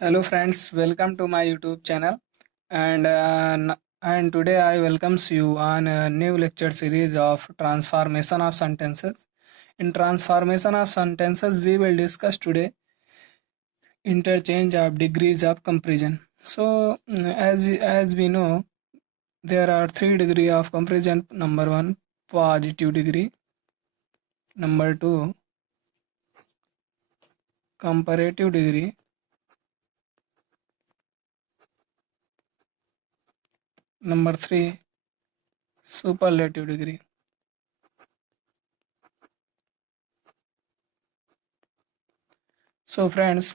Hello friends, welcome to my YouTube channel and today I welcomes you on a new lecture series of transformation of sentences. In transformation of sentences we will discuss today interchange of degrees of comparison. So as we know there are three degree of comparison. Number 1 positive degree, number 2 comparative degree, number 3 superlative degree. So friends,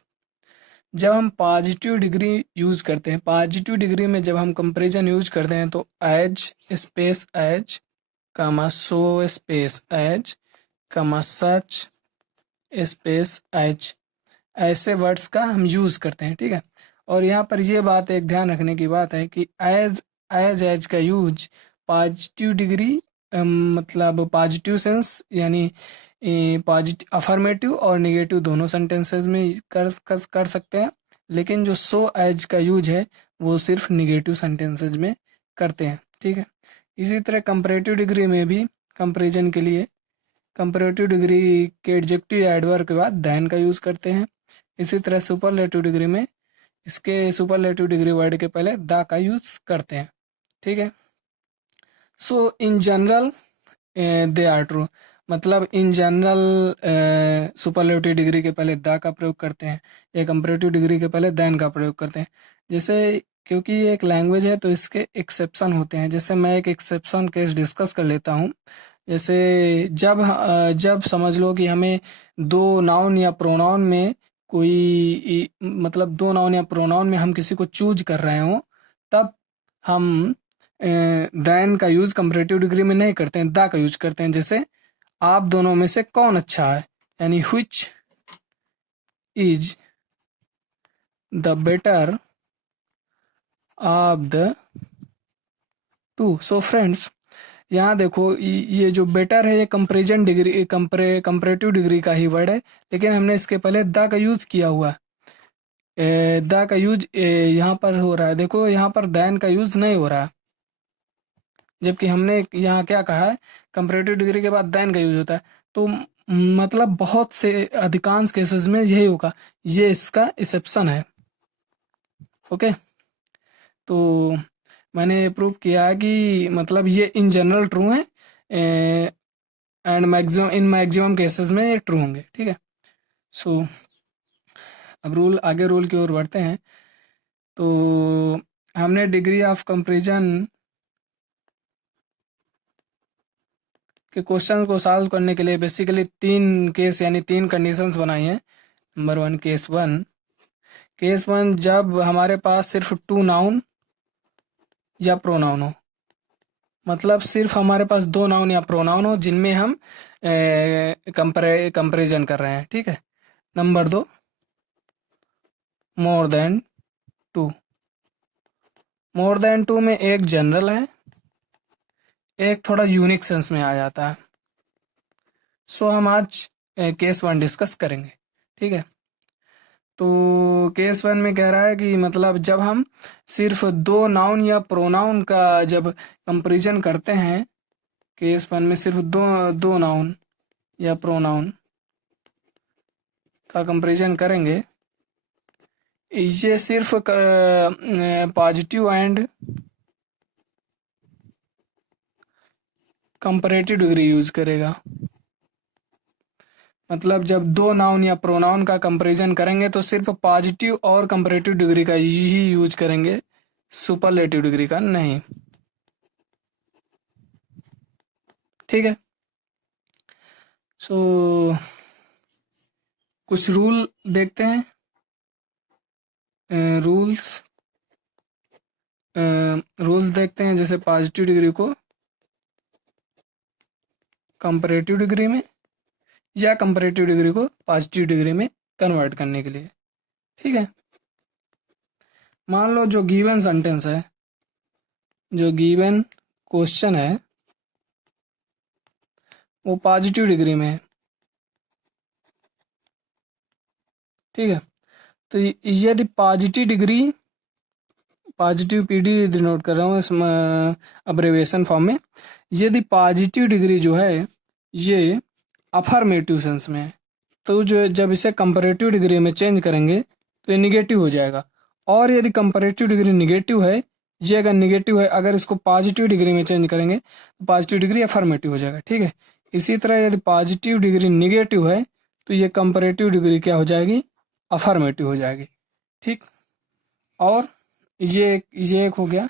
जब हम positive degree use करते हैं, positive degree में जब हम comparison use करते हैं तो एज स्पेस एज कमा सो स्पेस एज कमा सच स्पेस एज ऐसे वर्ड्स का हम यूज करते हैं। ठीक है, और यहाँ पर ये बात एक ध्यान रखने की बात है कि एज का यूज पॉजिटिव डिग्री मतलब पॉजिटिव सेंस यानी पॉजिटिव अफर्मेटिव और निगेटिव दोनों सेंटेंसेस में कर सकते हैं, लेकिन जो सो एज का यूज है वो सिर्फ निगेटिव सेंटेंसेस में करते हैं। ठीक है, इसी तरह कंपैरेटिव डिग्री में भी कंपैरिजन के लिए कंपैरेटिव डिग्री के एडजेक्टिव एडवर्ब के बाद देन का यूज करते हैं। इसी तरह सुपरलेटिव डिग्री में इसके सुपरलेटिव डिग्री वर्ड के पहले द का यूज करते हैं। ठीक है, so in general they are true, मतलब इन जनरल सुपरलेटिव डिग्री के पहले द का प्रयोग करते हैं या कंपैरेटिव डिग्री के पहले देन का प्रयोग करते हैं। जैसे क्योंकि ये एक लैंग्वेज है तो इसके एक्सेप्शन होते हैं। जैसे मैं एक एक्सेप्शन केस डिस्कस कर लेता हूँ। जैसे जब समझ लो कि हमें दो नाउन या प्रोनाउन में मतलब दो नाउन या प्रोनाउन में हम किसी को चूज कर रहे हो, तब हम देन का यूज कंपैरेटिव डिग्री में नहीं करते हैं, द का यूज करते हैं। जैसे आप दोनों में से कौन अच्छा है, यानी which is the better of the two. So friends, यहाँ देखो ये जो बेटर है ये कंपैरिजन डिग्री कंपैरेटिव डिग्री का ही वर्ड है, लेकिन हमने इसके पहले द का यूज किया हुआ है। द का यूज यहाँ पर हो रहा है, देखो यहाँ पर देन का यूज नहीं हो रहा है, जबकि हमने यहाँ क्या कहा है कंपैरेटिव डिग्री के बाद देन का यूज होता है। तो मतलब बहुत से अधिकांश केसेस में यही होगा, ये इसका एक्सेप्शन है। ओके, तो मैंने प्रूव किया है कि मतलब ये इन जनरल ट्रू है एंड मैक्सिमम केसेस में ये ट्रू होंगे। ठीक है, सो अब रूल की ओर बढ़ते हैं। तो हमने डिग्री ऑफ कंपैरिजन के क्वेश्चन को सॉल्व करने के लिए बेसिकली तीन केस यानी तीन कंडीशंस बनाई हैं। नंबर 1 केस वन जब हमारे पास सिर्फ टू नाउन या प्रोनाउन हो, मतलब सिर्फ हमारे पास दो नाउन या प्रोनाउन हो जिनमें हम कंपैरिजन कर रहे हैं। ठीक है, number 2 more than two. More than two में एक जनरल है, एक थोड़ा यूनिक सेंस में आ जाता है। सो हम आज केस वन डिस्कस करेंगे। ठीक है, तो केस वन में कह रहा है कि मतलब जब हम सिर्फ दो नाउन या प्रोनाउन का जब कंपैरिजन करते हैं, केस वन में सिर्फ दो नाउन या प्रोनाउन का कंपैरिजन करेंगे, ये सिर्फ positive and comparative degree use करेगा। मतलब जब दो नाउन या प्रोनाउन का कंपैरिजन करेंगे तो सिर्फ पॉजिटिव और कंपैरेटिव डिग्री का ही यूज करेंगे, सुपरलेटिव डिग्री का नहीं। ठीक है, सो कुछ रूल देखते हैं। रूल्स देखते हैं, जैसे पॉजिटिव डिग्री को कंपैरेटिव डिग्री में या कंपैरेटिव डिग्री को पॉजिटिव डिग्री में कन्वर्ट करने के लिए। ठीक है, मान लो जो गिवन सेंटेंस है, जो गिवन क्वेश्चन है वो पॉजिटिव डिग्री में है। ठीक है, तो यदि positive degree, positive PD denote कर रहा हूँ इस अब्रेविएशन फॉर्म में, यदि पॉजिटिव डिग्री जो है ये अफर्मेटिव सेंस में है, तो जो जब इसे कंपैरेटिव डिग्री में चेंज करेंगे तो ये निगेटिव हो जाएगा। और यदि कंपैरेटिव डिग्री निगेटिव है, ये अगर निगेटिव है, अगर इसको पॉजिटिव डिग्री में चेंज करेंगे तो पॉजिटिव डिग्री अफर्मेटिव हो जाएगा। ठीक है, इसी तरह यदि पॉजिटिव डिग्री निगेटिव है तो ये कंपैरेटिव डिग्री क्या हो जाएगी, अफर्मेटिव हो जाएगी। ठीक, और ये एक हो गया।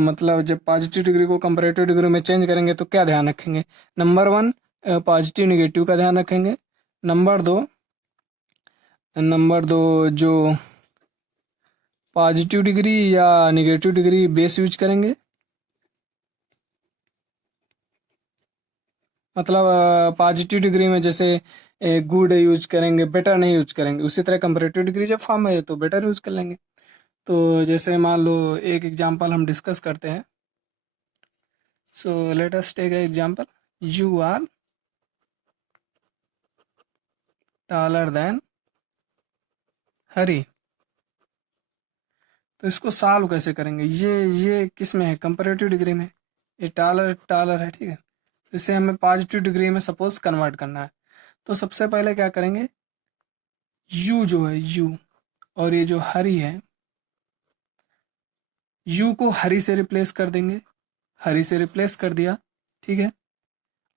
मतलब जब पॉजिटिव डिग्री को कंपैरेटिव डिग्री में चेंज करेंगे तो क्या ध्यान रखेंगे, नंबर 1 पॉजिटिव निगेटिव का ध्यान रखेंगे, नंबर दो जो पॉजिटिव डिग्री या निगेटिव डिग्री बेस यूज करेंगे, मतलब पॉजिटिव डिग्री में जैसे गुड यूज करेंगे, बेटर नहीं यूज करेंगे, उसी तरह कंपैरेटिव डिग्री जब फॉर्म है तो बेटर यूज कर लेंगे। तो जैसे मान लो एक एग्जांपल हम डिस्कस करते हैं। So let us take a example, you are taller than Hari. तो इसको सॉल्व कैसे करेंगे, ये किस में है, कंपैरेटिव डिग्री में, ये टालर है। ठीक है, तो इसे हमें पॉजिटिव डिग्री में सपोज कन्वर्ट करना है। तो सबसे पहले क्या करेंगे, यू जो है यू और ये जो हरी है, यू को हरी से रिप्लेस कर देंगे, हरी से रिप्लेस कर दिया। ठीक है,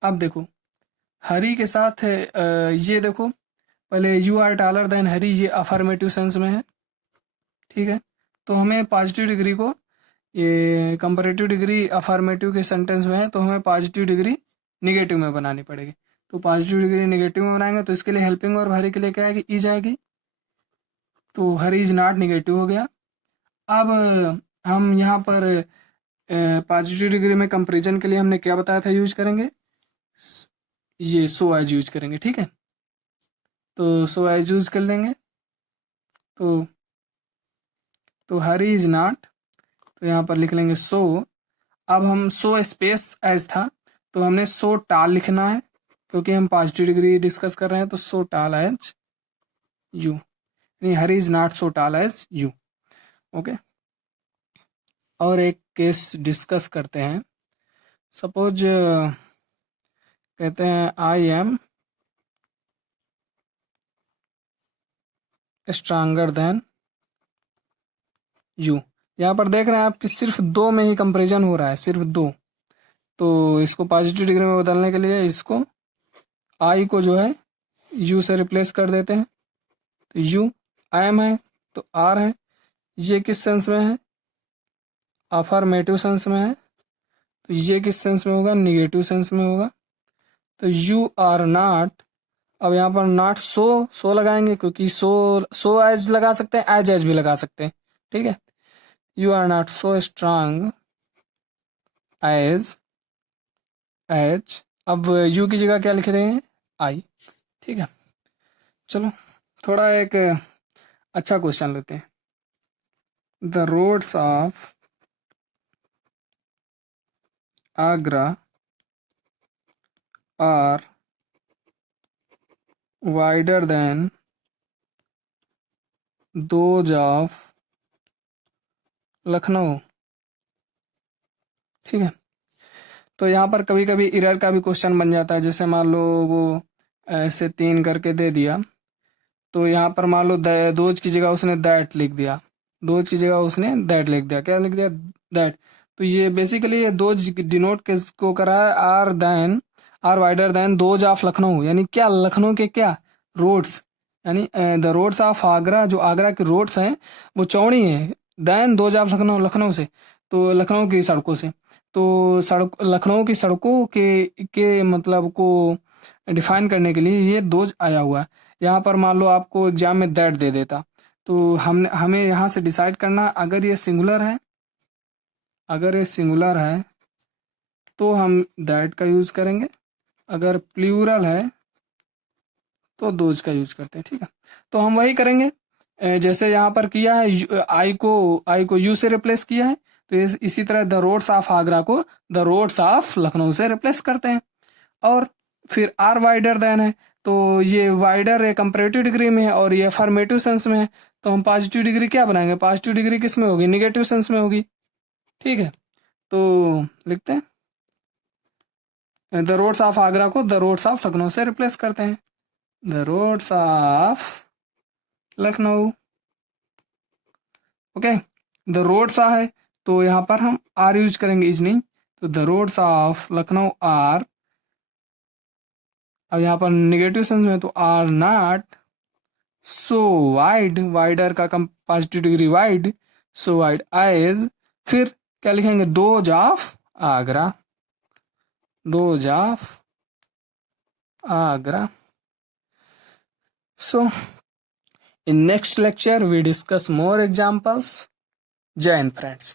अब देखो हरी के साथ ये देखो, पहले यू आर टालर देन हरी, ये अफर्मेटिव सेंस में है। ठीक है, तो हमें पॉजिटिव डिग्री को, ये कंपैरेटिव डिग्री अफर्मेटिव के सेंटेंस में है तो हमें पॉजिटिव डिग्री निगेटिव में बनानी पड़ेगी। तो पॉजिटिव डिग्री निगेटिव में बनाएंगे तो इसके लिए हेल्पिंग और हरी के लिए क्या आएगी, ई जाएगी। तो हरी इज नॉट निगेटिव हो गया। अब हम यहाँ पर पॉजिटिव डिग्री में कंपेरिजन के लिए हमने क्या बताया था, यूज करेंगे ये सो एज यूज करेंगे। ठीक है, तो सो एज यूज कर लेंगे। तो हरी इज नॉट, तो यहाँ पर लिख लेंगे सो। अब हम सो स्पेस एज था तो हमने सो टाल लिखना है, क्योंकि हम पॉजिटिव डिग्री डिस्कस कर रहे हैं। तो सो टाल एज यू, यानी हरी इज नॉट सो टाल एज यू। ओके, और एक केस डिस्कस करते हैं। सपोज कहते हैं I am stronger then you. यहाँ पर देख रहे हैं आप कि सिर्फ 2 में ही कंपेरिजन हो रहा है, सिर्फ 2। तो इसको पॉजिटिव डिग्री में बदलने के लिए इसको आई को जो है यू से रिप्लेस कर देते हैं। तो यू आई एम है तो आर है, ये किस सेंस में है, अफर्मेटिव सेंस में है। तो ये किस सेंस में होगा, निगेटिव सेंस में होगा। तो यू आर नॉट, अब यहाँ पर नॉट सो लगाएंगे, क्योंकि सो एज लगा सकते हैं, एज भी लगा सकते हैं। ठीक है, you are not so strong as अब यू की जगह क्या लिख देंगे, आई। ठीक है, चलो थोड़ा एक अच्छा क्वेश्चन लेते हैं। The roads of Agra are wider than those of Lucknow. ठीक है, तो यहाँ पर कभी कभी इरर का भी क्वेश्चन बन जाता है। जैसे मान लो वो ऐसे 3 करके दे दिया, तो यहाँ पर मान लो दोज की जगह उसने दैट लिख दिया, दोज की जगह उसने दैट लिख दिया, क्या लिख दिया, दैट। तो ये बेसिकली ये दोज डिनोट किसको करा है, are wider than those of Lucknow, यानी क्या, लखनऊ के क्या रोड्स, यानी द रोड्स ऑफ आगरा, जो आगरा के रोड्स हैं वो चौड़ी हैं, than those of Lucknow, Lucknow से, तो लखनऊ की सड़कों से। तो लखनऊ की सड़कों के मतलब को डिफाइन करने के लिए ये दोज आया हुआ है। यहाँ पर मान लो आपको एग्जाम में दैट दे देता, तो हमें यहाँ से डिसाइड करना, अगर ये सिंगुलर है, अगर ये सिंगुलर है तो हम दैट का यूज करेंगे, अगर प्लूरल है तो दोज का यूज करते हैं। ठीक है, तो हम वही करेंगे जैसे यहाँ पर किया है, आई को यू से रिप्लेस किया है, तो इसी तरह द रोड्स ऑफ आगरा को द रोड्स ऑफ लखनऊ से रिप्लेस करते हैं। और फिर आर वाइडर देन है, तो ये वाइडर है कंपैरेटिव डिग्री में है और ये अफर्मेटिव सेंस में है, तो हम पॉजिटिव डिग्री क्या बनाएंगे, पॉजिटिव डिग्री किस में होगी, निगेटिव सेंस में होगी। ठीक है, तो लिखते हैं द रोड्स ऑफ आगरा को द रोड्स ऑफ लखनऊ से रिप्लेस करते हैं, the roads of Lucknow. Okay, the roads है तो यहाँ पर हम आर यूज करेंगे, इज नहीं, तो the roads of Lucknow are, अब यहाँ पर निगेटिव सेंस में तो are not so wide, wider का कम positive degree wide, so wide as, फिर क्या लिखेंगे, those of Agra, those of Agra. So, in next lecture, we discuss more examples. Jai Hind, friends.